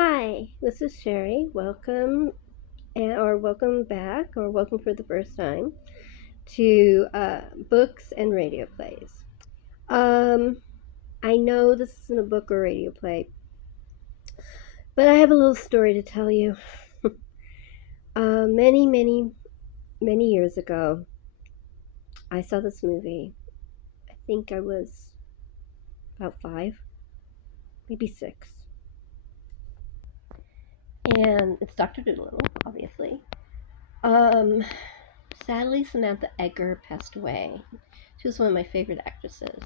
Hi, this is Sherry. Welcome, or welcome back, or welcome for the first time to Books and Radio Plays. Um, I know this isn't a book or radio play, but I have a little story to tell you. Many years ago, I saw this movie. I think I was about 5, maybe 6. And it's Dr. Dolittle, obviously. Um, Sadly, Samantha Eggar passed away. She was one of my favorite actresses.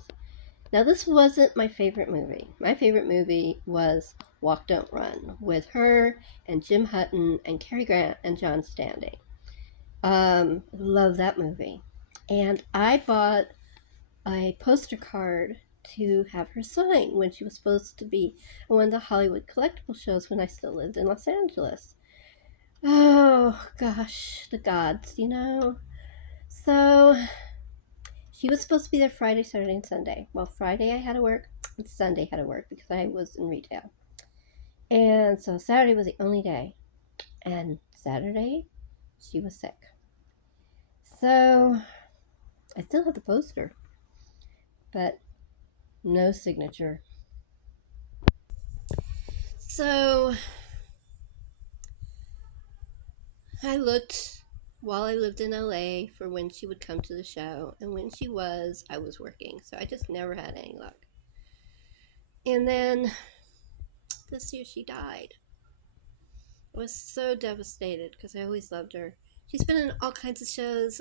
Now, this wasn't my favorite movie. My favorite movie was Walk, Don't Run, with her and Jim Hutton and Cary Grant and John Standing. Love that movie. And I bought a poster card to have her sign when she was supposed to be at one of the Hollywood collectible shows when I still lived in Los Angeles. Oh, gosh, the gods, So, she was supposed to be there Friday, Saturday, and Sunday. Well, Friday I had to work, and Sunday I had to work because I was in retail. And so Saturday was the only day. And Saturday, she was sick. So I still have the poster, but no signature. So I looked while I lived in LA for when she would come to the show, and when she was, I was working. So I just never had any luck. And then this year she died. I was so devastated because I always loved her. She's been in all kinds of shows.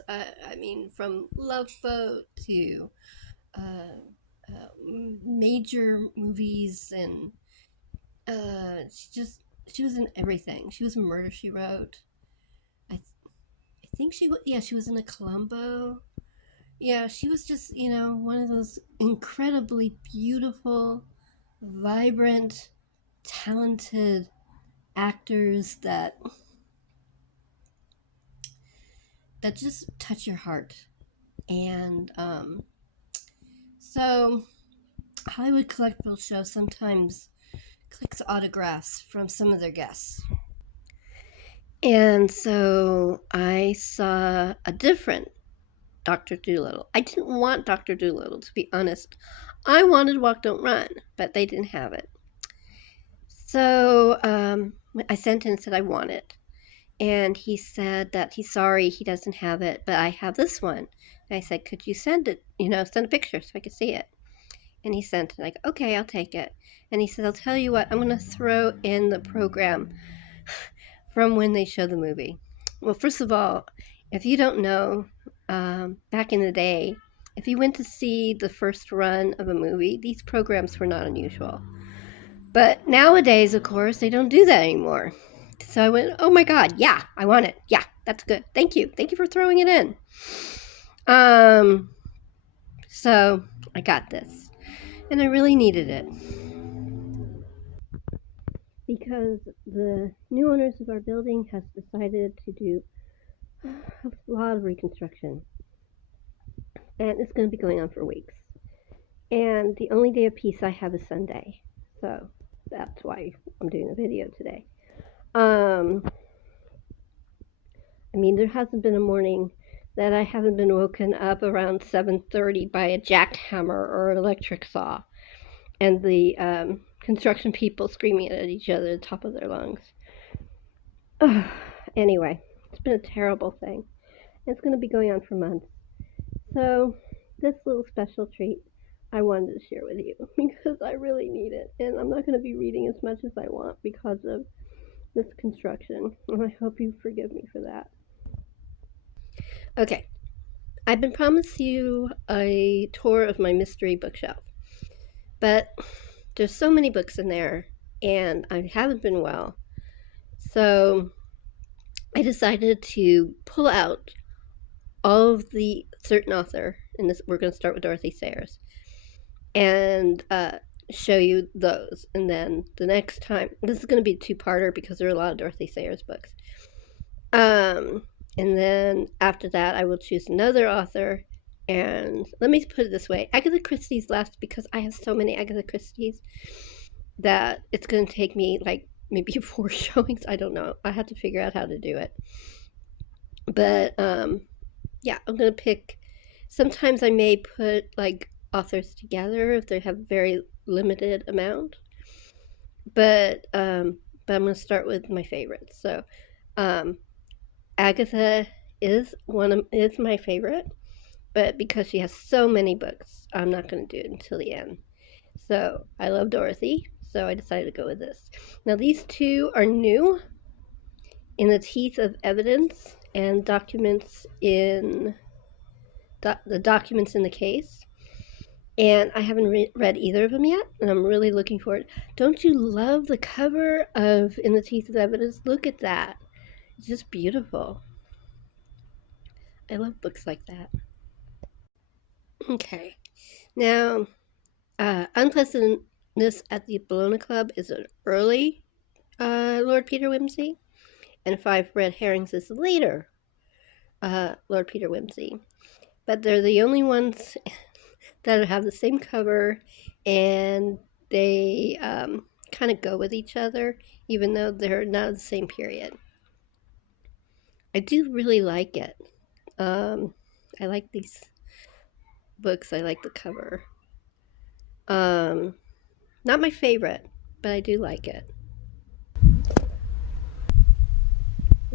From Love Boat to uh, major movies, and she was in everything. She was in Murder She Wrote. I think she was in a Columbo. Yeah, she was just one of those incredibly beautiful, vibrant, talented actors that just touch your heart. And so Hollywood Collectible Show sometimes clicks autographs from some of their guests. And so I saw a different Dr. Dolittle. I didn't want Dr. Dolittle, to be honest. I wanted Walk, Don't Run, but they didn't have it. So I sent in and said I want it. And he said that he's sorry he doesn't have it, but I have this one. And I said, could you send it, send a picture so I could see it? And he sent it. Like, okay, I'll take it. And he said, I'll tell you what, I'm going to throw in the program from when they show the movie. Well, first of all, if you don't know, back in the day, if you went to see the first run of a movie, these programs were not unusual. But nowadays, of course, they don't do that anymore. So I went, oh my God, yeah, I want it. Yeah, that's good. Thank you. Thank you for throwing it in. So I got this. And I really needed it. Because the new owners of our building has decided to do a lot of reconstruction. And it's going to be going on for weeks. And the only day of peace I have is Sunday. So that's why I'm doing the video today. There hasn't been a morning that I haven't been woken up around 7:30 by a jackhammer or an electric saw, and the construction people screaming at each other at the top of their lungs. Anyway, it's been a terrible thing. It's going to be going on for months. So this little special treat I wanted to share with you because I really need it, and I'm not going to be reading as much as I want because of this construction, and I hope you forgive me for that. Okay, I've been promised you a tour of my mystery bookshelf, but there's so many books in there, and I haven't been well, so I decided to pull out all of the certain author, and we're going to start with Dorothy Sayers, and show you those. And then the next time, this is going to be a two-parter because there are a lot of Dorothy Sayers books. And then after that, I will choose another author. And let me put it this way, Agatha Christie's last because I have so many Agatha Christie's that it's going to take me like maybe 4 showings. I don't know. I have to figure out how to do it. But yeah, I'm gonna pick. Sometimes I may put like authors together if they have very limited amount. But I'm gonna start with my favorites. So um, Agatha is my favorite, but because she has so many books, I'm not gonna do it until the end. So I love Dorothy, so I decided to go with this. Now these two are new, In the Teeth of Evidence and the documents in the case. And I haven't read either of them yet, and I'm really looking forward. Don't you love the cover of In the Teeth of Evidence? Look at that. It's just beautiful. I love books like that. Okay. Now, Unpleasantness at the Bologna Club is an early Lord Peter Wimsey, and Five Red Herrings is later Lord Peter Wimsey. But they're the only ones that have the same cover, and they kind of go with each other, even though they're not the same period. I do really like it. I like these books. I like the cover. Um, Not my favorite, but I do like it.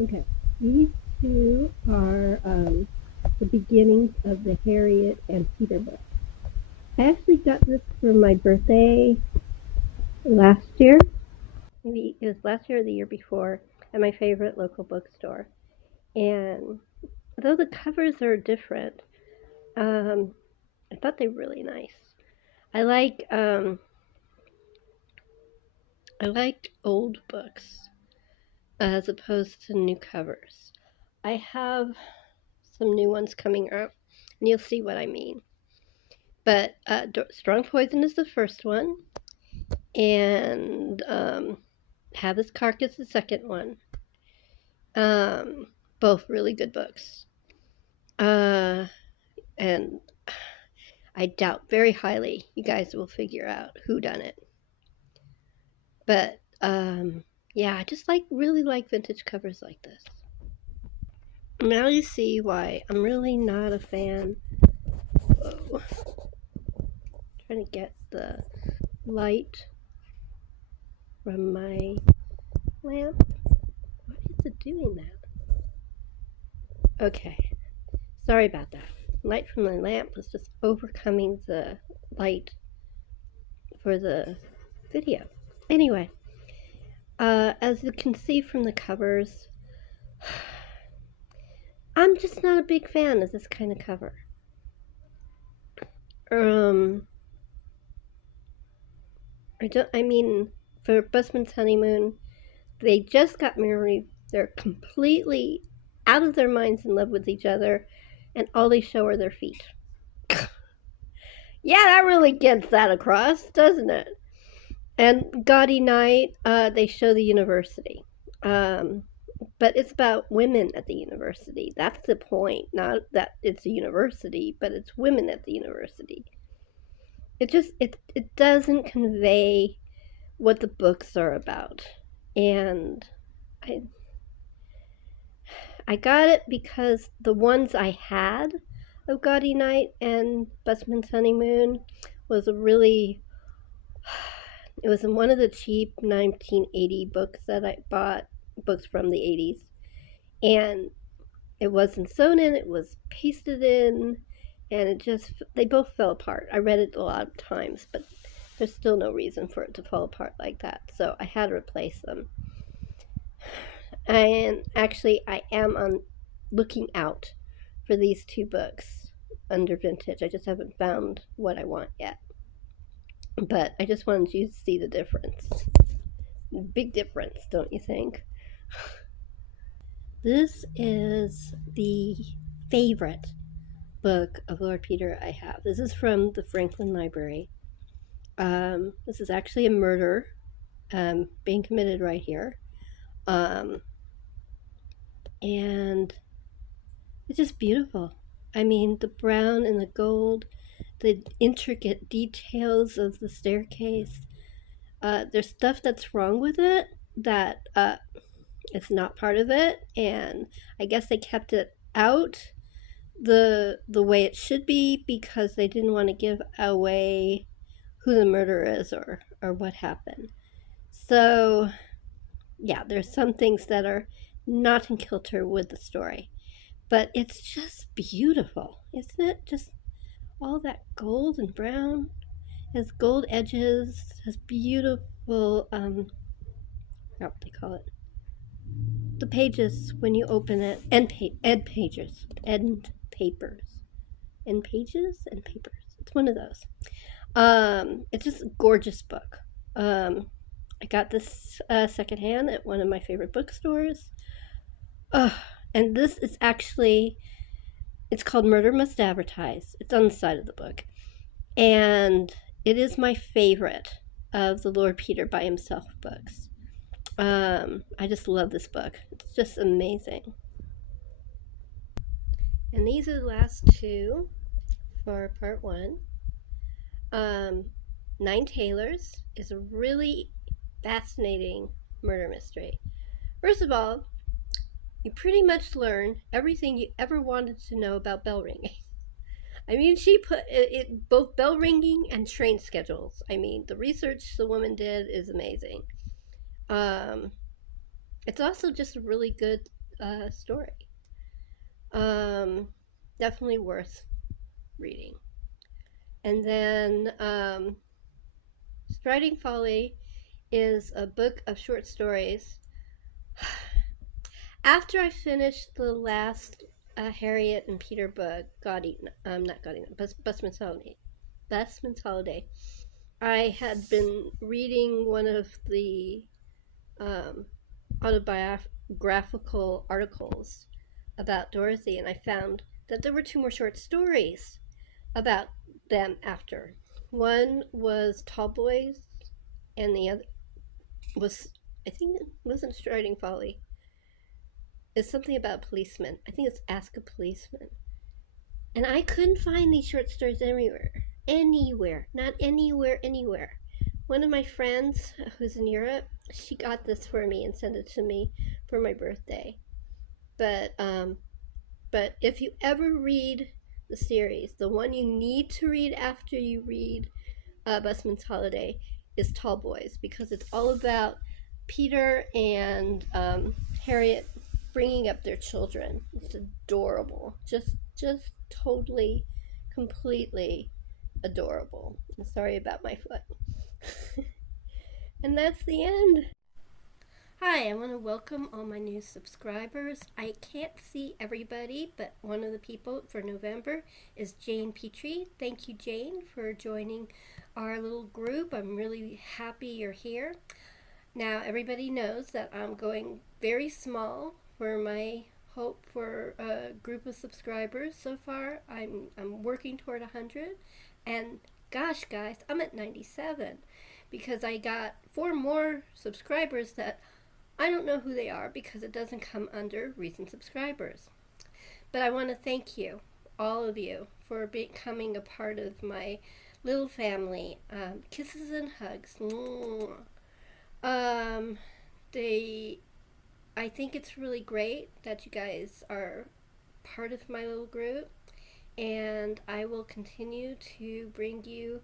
Okay, these two are the beginnings of the Harriet and Peter book. I actually got this for my birthday last year. Maybe it was last year or the year before at my favorite local bookstore. And though the covers are different, I thought they were really nice. I like I liked old books as opposed to new covers. I have some new ones coming up, and you'll see what I mean. But Strong Poison is the first one, and Habit's Carcass is the second one. Both really good books. And I doubt very highly you guys will figure out who done it. But yeah, I just really like vintage covers like this. Now you see why I'm really not a fan. Whoa. Trying to get the light from my lamp. Why is it doing that? Okay, sorry about that. Light from the lamp was just overcoming the light for the video. Anyway, as you can see from the covers, I'm just not a big fan of this kind of cover. I mean, for Busman's Honeymoon, they just got married. They're completely out of their minds in love with each other, and all they show are their feet. Yeah, that really gets that across, doesn't it? And Gaudy Night, they show the university. But it's about women at the university. That's the point. Not that it's a university, but it's women at the university. It doesn't convey what the books are about. And I got it because the ones I had of Gaudy Night and Busman's Honeymoon was it was in one of the cheap 1980 books that I bought, books from the 80s. And it wasn't sewn in, it was pasted in, and they both fell apart. I read it a lot of times, but there's still no reason for it to fall apart like that, so I had to replace them. And actually, I am looking out for these two books under vintage. I just haven't found what I want yet. But I just wanted you to see the difference. Big difference, don't you think? This is the favorite book of Lord Peter I have. This is from the Franklin Library. This is actually a murder being committed right here. And it's just beautiful. I mean, the brown and the gold, the intricate details of the staircase. There's stuff that's wrong with it, that it's not part of it, and I guess they kept it out the way it should be because they didn't want to give away who the murderer is or what happened. So yeah, there's some things that are not in kilter with the story, but it's just beautiful, isn't it? Just all that gold and brown, has gold edges, has beautiful how do they call it? The pages when you open it, end pages, end papers, end pages, end papers. It's one of those. It's just a gorgeous book. I got this secondhand at one of my favorite bookstores. Uh, and this is actually, it's called Murder Must Advertise. It's on the side of the book. And it is my favorite of the Lord Peter by himself books. I just love this book. It's just amazing. And these are the last two for part one. Nine Tailors is a really fascinating murder mystery. First of all, you pretty much learn everything you ever wanted to know about bell ringing. I mean, she put it both bell ringing and train schedules. I mean, the research the woman did is amazing. It's also just a really good story. Definitely worth reading. And then Striding Folly is a book of short stories. After I finished the last Harriet and Peter book, Busman's Holiday, I had been reading one of the autobiographical articles about Dorothy, and I found that there were two more short stories about them after. One was Tall Boys, and the other was, I think it wasn't Striding Folly. It's something about a policeman. I think it's Ask a Policeman. And I couldn't find these short stories anywhere. Anywhere. Not anywhere. One of my friends who's in Europe, she got this for me and sent it to me for my birthday. But if you ever read the series, the one you need to read after you read Busman's Holiday is Tall Boys, because it's all about Peter and Harriet bringing up their children. It's adorable. Just totally, completely adorable. I'm sorry about my foot. And that's the end. Hi, I want to welcome all my new subscribers. I can't see everybody, but one of the people for November is Jane Petrie. Thank you, Jane, for joining our little group. I'm really happy you're here. Now, everybody knows that I'm going very small for my hope for a group of subscribers. So far, I'm working toward 100, and gosh, guys, I'm at 97 because I got 4 more subscribers that I don't know who they are because it doesn't come under recent subscribers. But I want to thank you, all of you, for becoming a part of my little family. Kisses and hugs. I think it's really great that you guys are part of my little group, and I will continue to bring you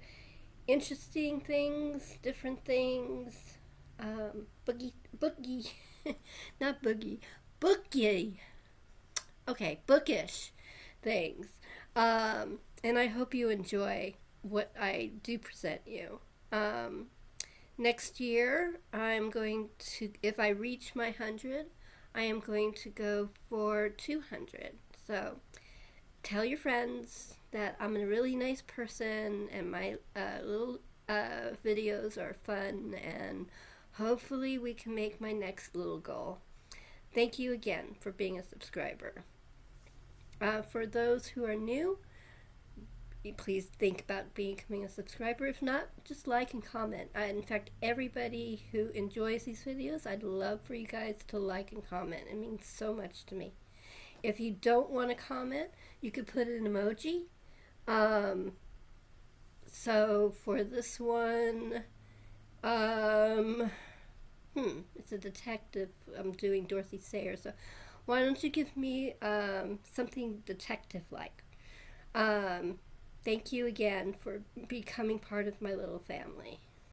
interesting things, different things, boogie, not boogie, bookie. Okay, bookish things. And I hope you enjoy what I do present you. Next year, I'm going to, if I reach my 100, I am going to go for 200. So tell your friends that I'm a really nice person and my little videos are fun, and hopefully we can make my next little goal. Thank you again for being a subscriber. For those who are new, please think about becoming a subscriber. If not, just like and comment. In fact, everybody who enjoys these videos, I'd love for you guys to like and comment. It means so much to me. If you don't want to comment, you could put an emoji. So for this one, It's a detective. I'm doing Dorothy Sayers. So why don't you give me something detective-like? Um, Thank you again for becoming part of my little family.